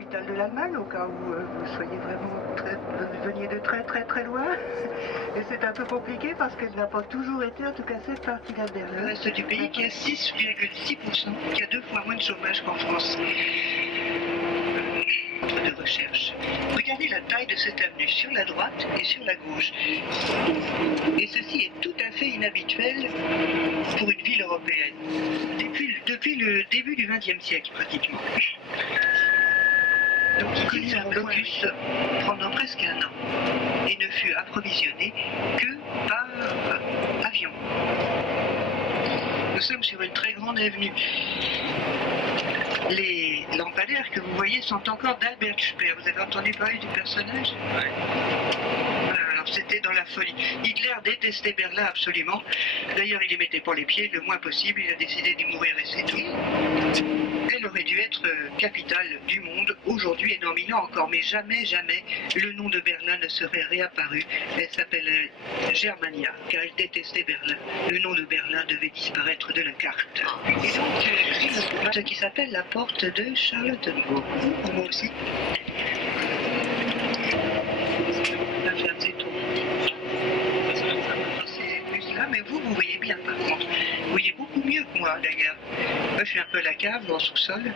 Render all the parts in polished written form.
capitale de l'Allemagne, au cas où vous soyez veniez de très loin. Et c'est un peu compliqué parce qu'elle n'a pas toujours été, en tout cas cette partie-là de Berlin. Le reste du pays qui a 6,6%, qui a 2 fois moins de chômage qu'en France. De recherche. Regardez la taille de cette avenue sur la droite et sur la gauche. Et ceci est tout à fait inhabituel pour une ville européenne. Depuis le début du XXe siècle, pratiquement. Donc ici, c'est un blocus pendant presque un an et ne fut approvisionné que par avion. Nous sommes sur une très grande avenue. Les lampadaires que vous voyez sont encore d'Albert Speer. Vous avez entendu parler du personnage? Oui. Alors c'était dans la folie. Hitler détestait Berlin absolument. D'ailleurs, il y mettait pas les pieds le moins possible. Il a décidé d'y mourir et c'est tout. Elle aurait dû être capitale du monde aujourd'hui et dans 1000 ans encore. Mais jamais, le nom de Berlin ne serait réapparu. Elle s'appelait Germania, car elle détestait Berlin. Le nom de Berlin devait disparaître de la carte. Et donc, ce qui s'appelle la porte de Charlottenburg. Moi aussi. C'est plus là, mais vous voyez bien par contre. Vous voyez beaucoup mieux que moi d'ailleurs. Moi je suis un peu la cave en sous-sol.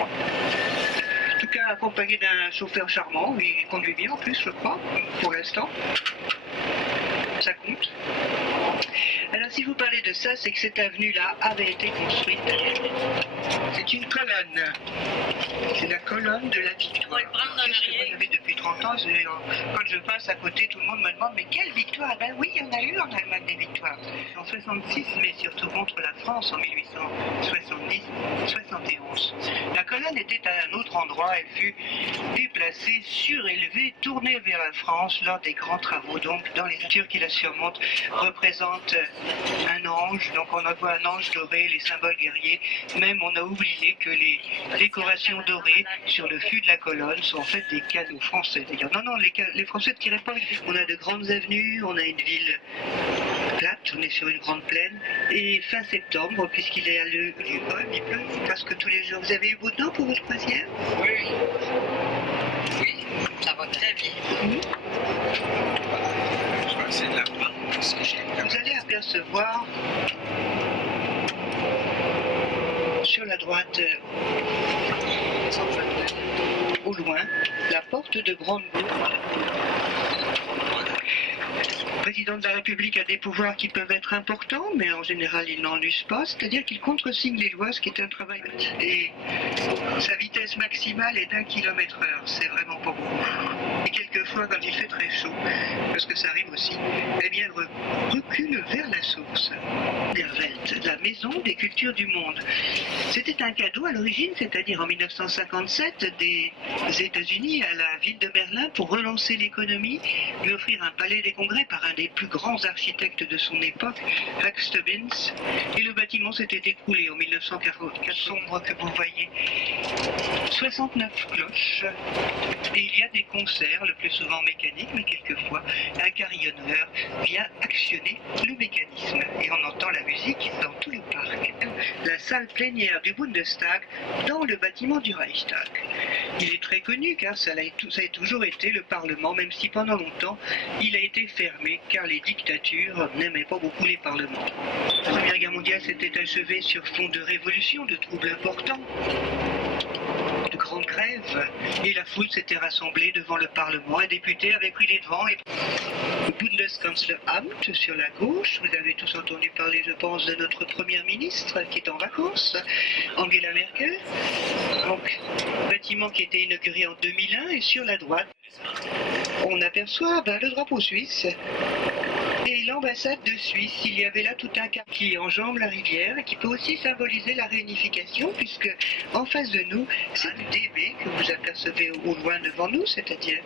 En tout cas accompagné d'un chauffeur charmant, il conduit bien en plus je crois, pour l'instant. Ça compte. Alors si vous parlez de ça, c'est que cette avenue-là avait été construite. C'est une colonne. C'est la colonne de la Victoire. Vous avez depuis 30 ans, quand je passe à côté, tout le monde me demande mais quelle victoire? Ben oui, il y en a eu en Allemagne des victoires. En 66, mais surtout contre la France en 1870-71. La colonne était à un autre endroit, elle fut déplacée, surélevée, tournée vers la France lors des grands travaux. Donc dans les natures qui la surmontent représentent un ange, donc on voit un ange doré, les symboles guerriers. Même on a oublié que les décorations dorées sur le fût de la colonne sont en fait des cadeaux français. D'ailleurs, non, les Français ne tiraient pas. On a de grandes avenues, on a une ville plate, on est sur une grande plaine. Et fin septembre, puisqu'il est à l'heure du bol, il pleut presque tous les jours. Vous avez eu beau temps pour votre croisière? Oui. Oui, ça va très bien. Je vais essayer de la prendre parce que j'ai... Vous allez apercevoir sur la droite, au loin, la porte de Brandebourg. Le président de la République a des pouvoirs qui peuvent être importants, mais en général il n'en use pas, c'est-à-dire qu'il contresigne les lois, ce qui est un travail. Et sa vitesse maximale est d'1 km/h, c'est vraiment pas beaucoup. Et quelquefois, quand il fait très chaud, parce que ça arrive aussi, eh bien elle recule vers la source, der Welt, la maison des cultures du monde. C'était un cadeau à l'origine, c'est-à-dire en 1957, des États-Unis à la ville de Berlin pour relancer l'économie, lui offrir un palais des congrès par un des plus grands architectes de son époque, Hack Stubbins, et le bâtiment s'était écroulé en 1944, sombre que vous voyez. 69 cloches, et il y a des concerts, le plus souvent mécaniques, mais quelquefois un carillonneur vient actionner le mécanisme, et on entend la musique dans tout le parc. La salle plénière du Bundestag dans le bâtiment du Reichstag. Il est très connu car ça a toujours été le Parlement, même si pendant longtemps il a été fermé car les dictatures n'aimaient pas beaucoup les parlements. La Première Guerre mondiale s'était achevée sur fond de révolution, de troubles importants, de grandes grèves, et la foule s'était rassemblée devant le Parlement. Un député avait pris les devants et le Bundeskanzleramt sur la gauche. Vous avez tous entendu parler, je pense, de notre première ministre qui est en vacances, Angela Merkel. Donc, bâtiment qui était inauguré en 2001, et sur la droite, on aperçoit le drapeau suisse et l'ambassade de Suisse. Il y avait là tout un cap qui enjambe la rivière et qui peut aussi symboliser la réunification, puisque en face de nous, c'est le DB que vous apercevez au loin devant nous, c'est-à-dire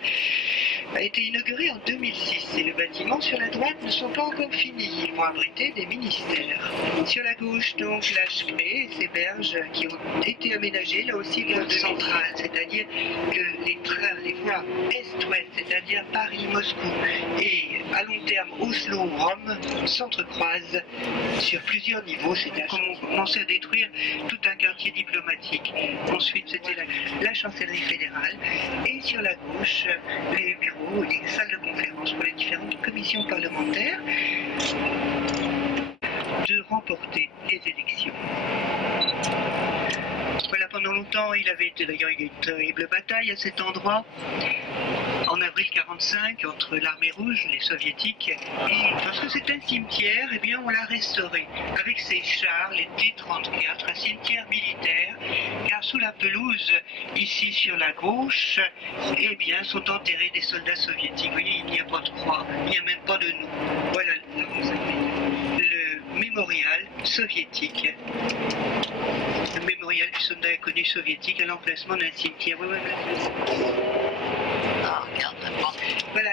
a été inauguré en 2006 et le bâtiment sur la droite ne sont pas encore finis. Ils vont abriter des ministères. Sur la gauche, donc, l'HP et ses berges qui ont été aménagées, là aussi, vers le central, c'est-à-dire que les trains, les voies est-ouest, c'est-à-dire Paris-Moscou et à long terme Oslo-Rome, s'entrecroisent sur plusieurs niveaux. C'est-à-dire qu'on commençait à détruire tout un quartier diplomatique. Ensuite, c'était la chancellerie fédérale. Et sur la gauche, les bureaux, les salles de conférence pour les différentes commissions parlementaires de remporter les élections. Voilà, pendant longtemps, il avait été d'ailleurs une terrible bataille à cet endroit, en avril 1945, entre l'armée rouge, les soviétiques, et parce que c'est un cimetière, eh bien, on l'a restauré, avec ses chars, les T-34, un cimetière militaire, car sous la pelouse, ici sur la gauche, eh bien, sont enterrés des soldats soviétiques. Vous voyez, il n'y a pas de croix, il n'y a même pas de nom. Voilà, le mémorial soviétique. Le mémorial du soldat inconnu soviétique à l'emplacement d'un cimetière. Voilà,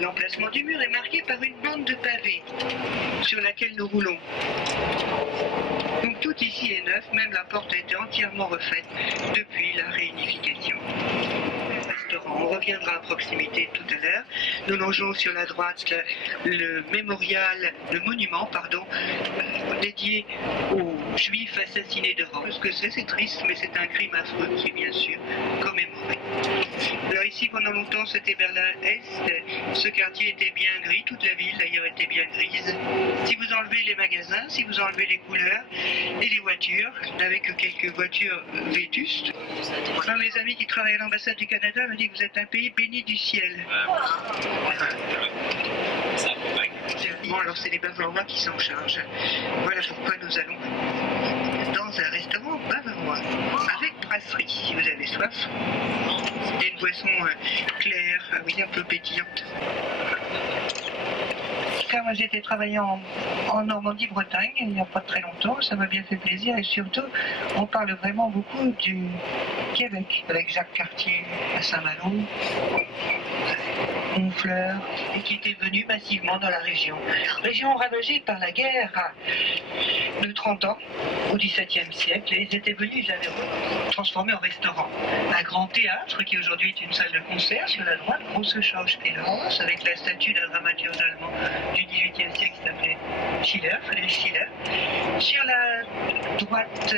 l'emplacement du mur est marqué par une bande de pavés sur laquelle nous roulons. Donc tout ici est neuf, même la porte a été entièrement refaite depuis la réunification. On reviendra à proximité tout à l'heure. Nous longeons sur la droite le mémorial, le monument, pardon, dédié aux Juifs assassinés de Rome. Ce que c'est triste, mais c'est un crime affreux qui est bien sûr commémoré. Alors ici, pendant longtemps, c'était Berlin-Est. Ce quartier était bien gris, toute la ville d'ailleurs était bien grise. Si vous enlevez les magasins, si vous enlevez les couleurs et les voitures, avec quelques voitures vétustes. Un de mes amis qui travaille à l'ambassade du Canada m'a dit que vous êtes un pays béni du ciel. Bon, alors c'est les Bavarois qui s'en chargent. Voilà pourquoi nous allons dans un restaurant bavarois, avec brasserie, si vous avez soif. Il y a une boisson claire, oui, un peu pétillante. Car moi j'étais travaillé en Normandie-Bretagne il n'y a pas très longtemps, ça m'a bien fait plaisir et surtout on parle vraiment beaucoup du Québec avec Jacques Cartier à Saint-Malo, Honfleur, et qui étaient venus massivement dans la région. Région ravagée par la guerre de 30 ans au XVIIe siècle et ils étaient venus, ils avaient transformé en restaurant. Un grand théâtre qui aujourd'hui est une salle de concert sur la droite, grosse Schauspielhaus avec la statue d'un dramaturge allemand du XVIIIe siècle qui s'appelait Schiller, Friedrich Schiller. Sur la droite,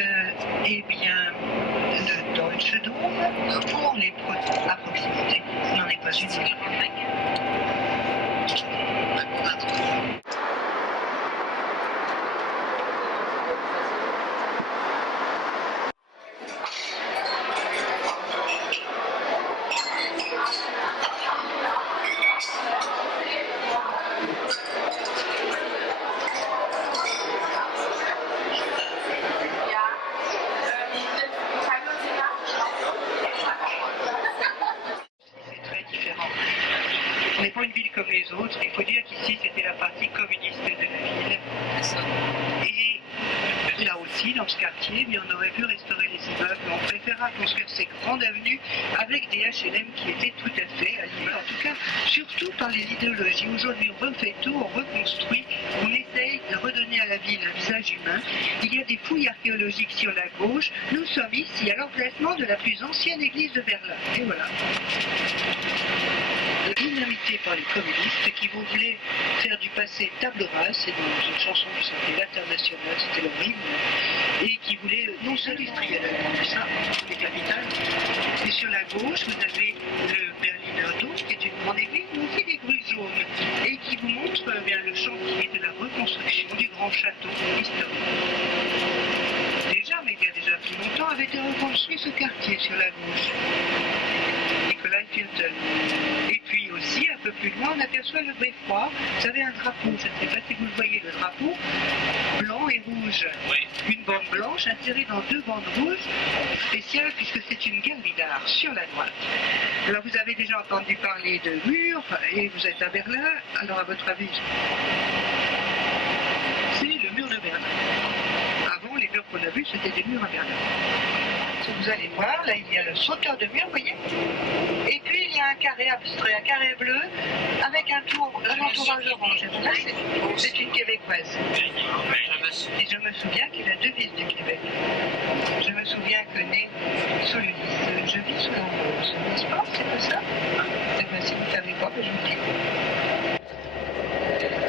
eh bien, le Deutsche Dom pour les à proximité. Il n'en est pas une seule. Ce n'est pas une ville comme les autres. Il faut dire qu'ici, c'était la partie communiste de la ville. Et là aussi, dans ce quartier, eh on aurait pu restaurer les immeubles. On préférera construire ces grandes avenues avec des HLM qui étaient tout à fait à l'image. En tout cas, surtout par les idéologies. Aujourd'hui, on refait tout, on reconstruit, on essaye de redonner à la ville un visage humain. Il y a des fouilles archéologiques sur la gauche. Nous sommes ici à l'emplacement de la plus ancienne église de Berlin. Et voilà. Dynamité par les communistes qui voulaient faire du passé table rase, c'est dans une chanson qui s'appelait l'Internationale, c'était leur hymne, et qui voulaient non s'industrialiser ça, les capitales. Et sur la gauche, vous avez le Berliner Dom, qui est une grande église, mais aussi des grues jaunes, et qui vous montre bien le chantier de la reconstruction du grand château historique. Déjà, mais il y a déjà plus longtemps, avait été reconstruit ce quartier sur la gauche. Nikolai Filtel. Et puis aussi, un peu plus loin, on aperçoit le Beffroi. Vous avez un drapeau, je ne sais pas si vous le voyez, le drapeau, blanc et rouge. Oui. Une bande blanche insérée dans deux bandes rouges, spéciales puisque c'est une galerie d'art sur la droite. Alors vous avez déjà entendu parler de murs, et vous êtes à Berlin, alors à votre avis, c'est le mur de Berlin. Avant, les murs qu'on a vus, c'était des murs à Berlin. Vous allez voir, là il y a le sauteur de mur, vous voyez. Et puis il y a un carré abstrait, un carré bleu, avec un entourage orange. C'est une Québécoise. Et je me souviens qu'il a devise du Québec. Je me souviens que né sous le lys, je vis sous la rose. N'est-ce pas? C'est pas ça? C'est pas si vous ne savez pas, mais je vous dis.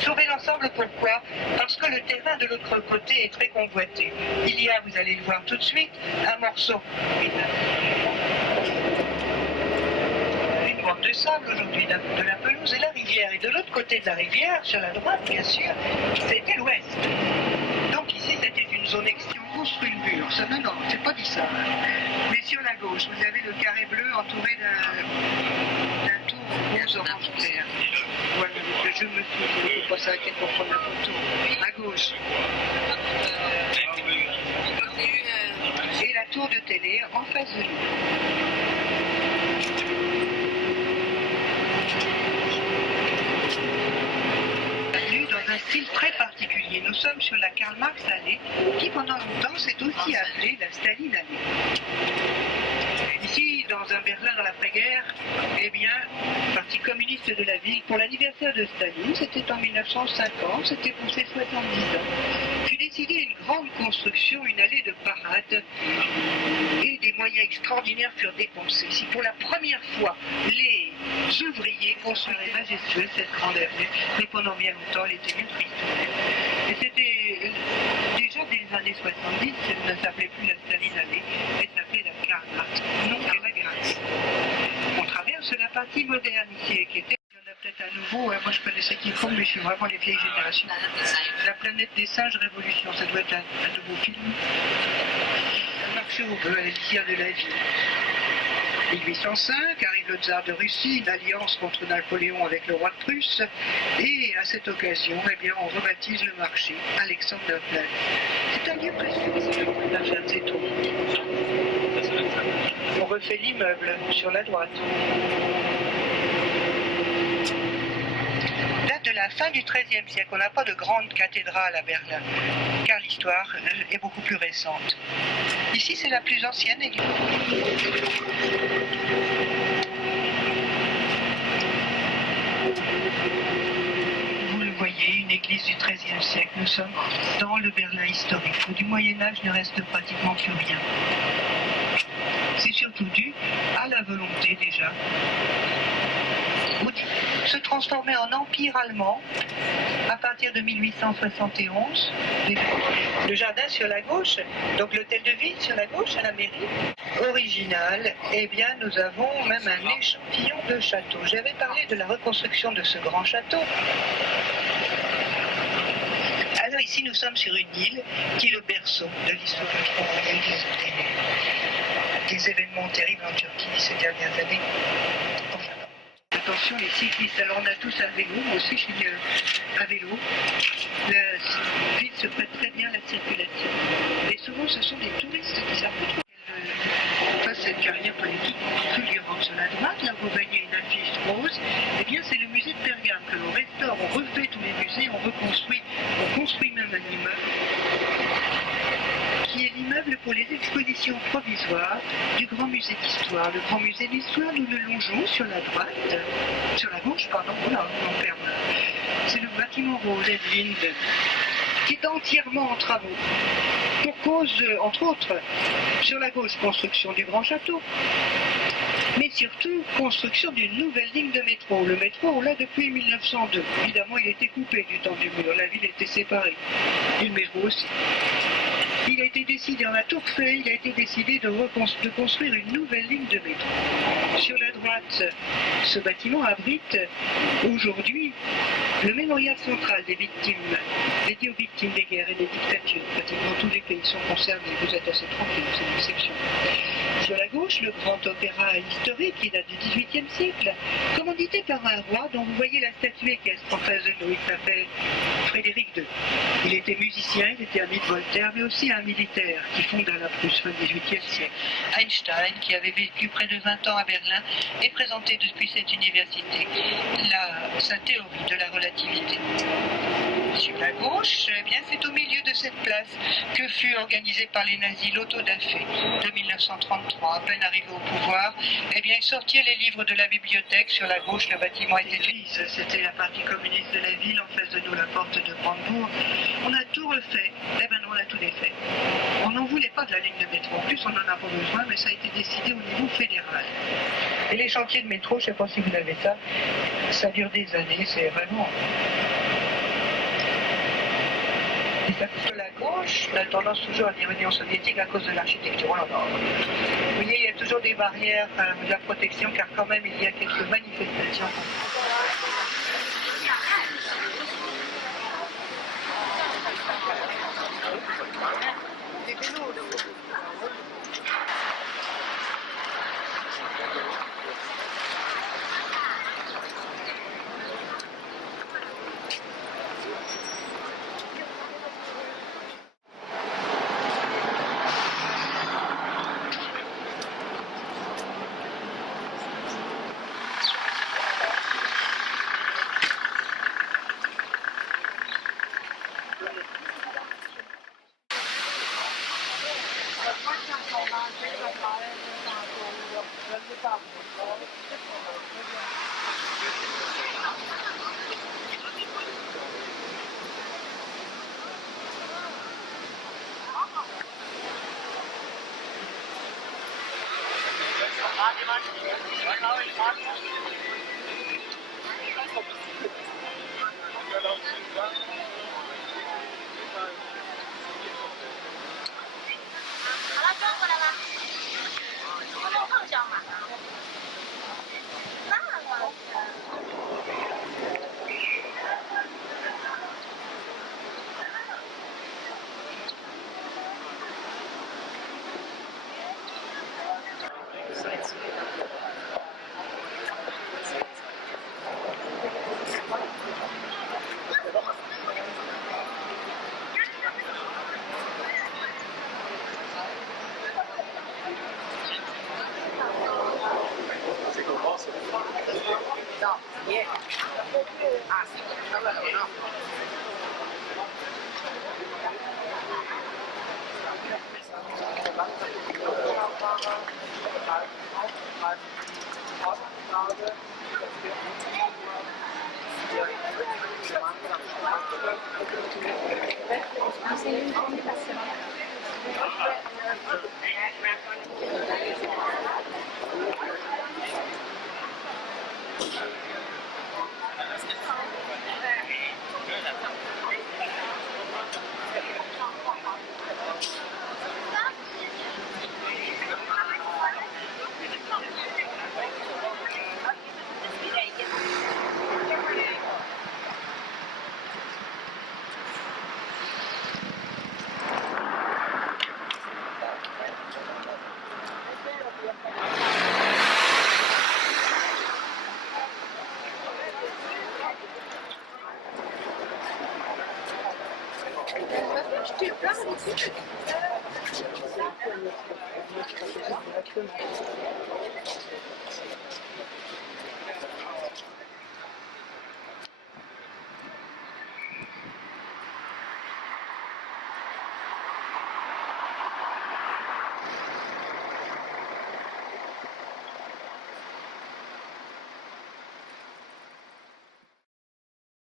Sauver l'ensemble, pourquoi? Parce que le terrain de l'autre côté est très convoité. Il y a, vous allez le voir tout de suite, un morceau. Une bande de sable aujourd'hui, de la pelouse et la rivière. Et de l'autre côté de la rivière, sur la droite bien sûr, c'était l'ouest. Donc ici c'était une zone extérieure. On construit une mur, ça non, c'est pas dit ça. Mais sur la gauche, vous avez le carré bleu entouré d'un tour rose orange clair. Voilà, je me souviens, il ne faut pas s'arrêter pour prendre la photo. À gauche. Et la tour de télé en face de nous. Dans un style très particulier. Nous sommes sur la Karl Marx Allée, qui pendant longtemps s'est aussi appelée la Staline Allée. Ici, dans un Berlin dans l'après-guerre, eh bien, le Parti communiste de la ville, pour l'anniversaire de Staline, c'était en 1950, c'était pour ses 70 ans, fut décidé une grande construction, une allée de parade, et des moyens extraordinaires furent dépensés. Si pour la première fois, les ouvriers construiraient majestueux cette grande avenue, mais pendant bien longtemps, elle était détruite. Et c'était déjà dès les années 70, elle ne s'appelait plus la Staline Allée, elle s'appelait la Karl Marx. Non, elle a grâce. On traverse la partie moderne ici, qui était, il y en a peut-être à nouveau, moi je connaissais quiconque, mais je suis vraiment les vieilles générations. La planète des singes révolution, ça doit être un nouveau film. Un marché au bœuf, elle tire de la vie. 1805, arrive le tsar de Russie, une alliance contre Napoléon avec le roi de Prusse, et à cette occasion, eh bien, on rebaptise le marché Alexanderplatz. C'est un lieu précieux, l'affaire de Zeto. On refait l'immeuble sur la droite. Date de la fin du XIIIe siècle, on n'a pas de grande cathédrale à Berlin, car l'histoire est beaucoup plus récente. Ici, c'est la plus ancienne église. Vous le voyez, une église du XIIIe siècle. Nous sommes dans le Berlin historique, où du Moyen-Âge ne reste pratiquement plus rien. C'est surtout dû à la volonté déjà se transformer en empire allemand à partir de 1871. Le jardin sur la gauche, donc l'hôtel de ville sur la gauche à la mairie. Original, eh bien nous avons même un échantillon de château. J'avais parlé de la reconstruction de ce grand château. Alors ici nous sommes sur une île qui est le berceau de l'histoire des événements terribles en Turquie ces dernières années. Attention les cyclistes, alors on a tous un vélo, moi aussi je suis à vélo. La ville se prête très bien à la circulation. Et souvent ce sont des touristes qui savent pas trop face cette carrière politique fulgurante. Sur la droite, là vous voyez une affiche rose, eh bien c'est le musée de Pergame que l'on restaure, on refait tous les musées, on construit même un immeuble qui est l'immeuble pour les expositions provisoires du Grand Musée d'Histoire. Le Grand Musée d'Histoire, nous le longeons sur la droite, sur la gauche, pardon, voilà, on perd. C'est le bâtiment rose Edlinde, qui est entièrement en travaux. Pour cause, entre autres, sur la gauche, construction du Grand Château, mais surtout construction d'une nouvelle ligne de métro. Le métro, on l'a depuis 1902. Évidemment, il était coupé du temps du mur, la ville était séparée. Et le métro aussi. Il a été décidé, on a tout refait, il a été décidé de construire une nouvelle ligne de métro. Sur la droite, ce bâtiment abrite aujourd'hui le mémorial central des victimes, dédié aux victimes des guerres et des dictatures. Pratiquement tous les pays sont concernés, vous êtes assez tranquilles, c'est une exception. Sur la gauche, le grand opéra historique qui date du XVIIIe siècle, commandité par un roi dont vous voyez la statue équestre en face de nous. Il s'appelle Frédéric II. Il était musicien, il était ami de Voltaire, mais aussi un militaire qui fonda la Prusse fin XVIIIe siècle. Einstein, qui avait vécu près de 20 ans à Berlin, et présenter depuis cette université sa théorie de la relativité. Sur la gauche, eh bien, c'est au milieu de cette place que fut organisée par les nazis l'auto-da-fé de 1933. À peine arrivé au pouvoir, eh bien, ils sortirent les livres de la bibliothèque. Sur la gauche, le bâtiment était grise. C'était la partie communiste de la ville, en face de nous, la porte de Brandebourg. On a tout refait. Eh bien, on a tout défait. On n'en voulait pas de la ligne de métro. En plus, on en a pas besoin, mais ça a été décidé au niveau fédéral. Et les chantiers de métro, je ne sais pas si vous avez ça dure des années, c'est vraiment... De la gauche, on a tendance toujours à dire Union soviétique à cause de l'architecture. Vous voyez, il y a toujours des barrières de la protection, car quand même, il y a quelques manifestations.